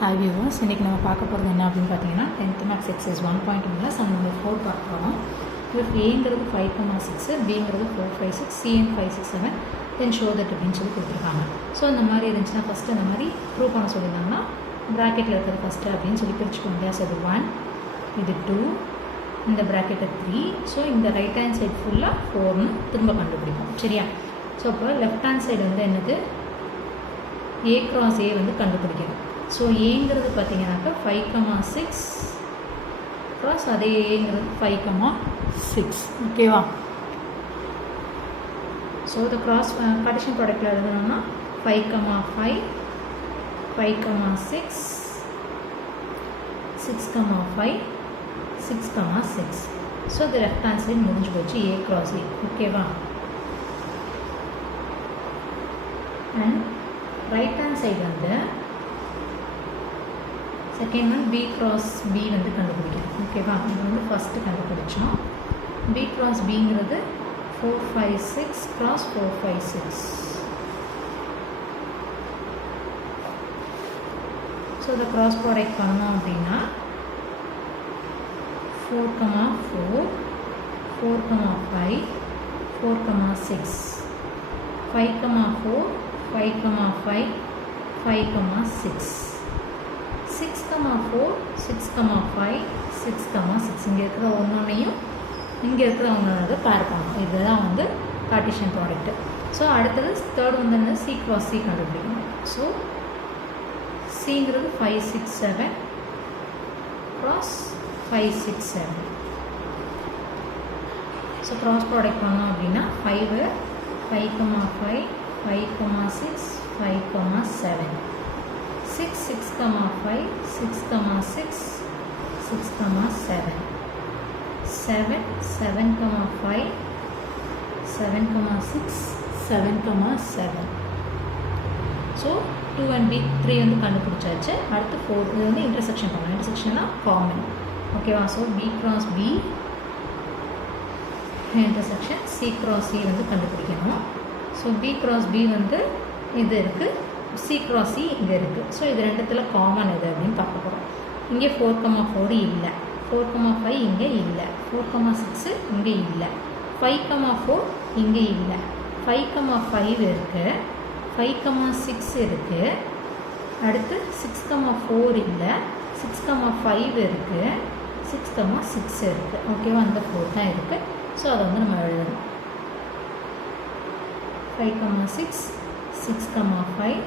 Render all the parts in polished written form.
Hi viewers, இன்றைக்கி நம்ம பார்க்க போகிறது என்ன அப்படின்னு பார்த்தீங்கன்னா 10th Maths Exercise 1.1 sum number 4 பார்க்க போகிறோம். இதில் ஏங்கிறது 5,6, பிங்கிறது 4,5,6, C and 5,6,7 then show that அப்படின்னு சொல்லி கொடுத்துருக்காங்க. ஸோ இந்த மாதிரி இருந்துச்சுன்னா ஃபஸ்ட்டு இந்த மாதிரி ப்ரூவ் பண்ண சொல்லியிருந்தாங்கன்னா ப்ராக்கெட்டில் இருக்கிறது ஃபஸ்ட்டு அப்படின்னு சொல்லி பிரிச்சுக்கோங்க. ஸோ இது 1, இது 2, இந்த ப்ராக்கெட்டை 3. ஸோ இந்த ரைட் ஹேண்ட் சைடு ஃபுல்லாக 4ன்னு திரும்ப கண்டுபிடிப்போம். சரியா? ஸோ இப்போ லெஃப்ட் ஹேண்ட் சைடு வந்து என்னது A cross A வந்து கண்டுபிடிக்கணும். ஸோ ஏங்கிறது பார்த்தீங்கன்னாக்கா 5,6 க்ராஸ் அதே ஏங்கிறது 5,6. ஓகேவா? ஸோ இந்த க்ராஸ் பார்ட்டிஷன் ப்ராடக்டில் எழுதணும்னா 5,5, 5,6, 6,5, 6,6. ஸோ இது லெஃப்ட் ஹேண்ட் சைடு முடிஞ்சு போச்சு A cross A. ஓகேவா? அண்ட் ரைட் ஹேண்ட் சைடு வந்து second one B cross B வந்து கண்டுபிடிக்கணும். ஓகேவா? இது வந்து ஃபஸ்ட்டு கண்டுபிடிச்சோம். B cross Bங்கிறது 4,5,6 cross 4,5,6. ஸோ இதை க்ராஸ் ப்ராடக்ட் பண்ணோம் அப்படின்னா 4,4, 4,5, 4,6, 5,4, 5,5, 5,6, 6,4, 6,5, 6,6. இங்கே இருக்கிற ஒன்றொன்னையும் இங்கே இருக்கிற ஒன்றோட பேர் பண்ணணும். இதுதான் வந்து பார்ட்டிஷன் ப்ராடக்ட்டு. ஸோ அடுத்தது தேர்ட் வந்து என்ன, C cross C கண்டுபிடிக்கணும். ஸோ Cங்கிறது 5,6,7 cross 5,6,7. ஸோ க்ராஸ் ப்ராடக்ட் பண்ணோம் அப்படின்னா 5, 5,5, 5,6, 5,7, 6, 6,5, 6,6, 6,7, 7, 7,5, 7,6, 7,7. ஸோ 2 and B 3 வந்து கண்டுபிடிச்சாச்சு. அடுத்து 4 இது வந்து இன்டர்செக்ஷன் பண்ணணும். இன்டர்செக்ஷன்னா காமன். ஓகேவா? So B cross B intersection C cross C வந்து கண்டுபிடிக்கணும். ஸோ B cross B வந்து இது இருக்குது, C cross C இங்கே இருக்குது. ஸோ இது ரெண்டுத்தில் காமன் எது அப்படின்னு பார்க்க போகிறோம். இங்கே 4,4 இல்லை, 4,5 இங்கே இல்லை, 4,6 இங்கே இல்லை, 5,4 இங்கே இல்லை, 5,5 இருக்குது, 5,6 இருக்குது. அடுத்து 6,4 இல்லை, 6,5 இருக்குது, 6,6 இருக்குது. ஓகேவா? அந்த 4 தான் இருக்குது. ஸோ அதை வந்து நம்ம எழுதணும். 5,6, 6,5,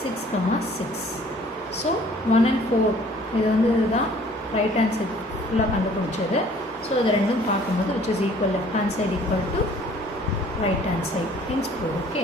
6,6. ஸோ 1 and 4 இது வந்து இதுதான் ரைட் ஹேண்ட் சைடு ஃபுல்லாக கண்டுபிடிச்சது. ஸோ இது ரெண்டும் பார்க்கும்போது which is equal left hand side equal to right hand side. Hence 4. Okay.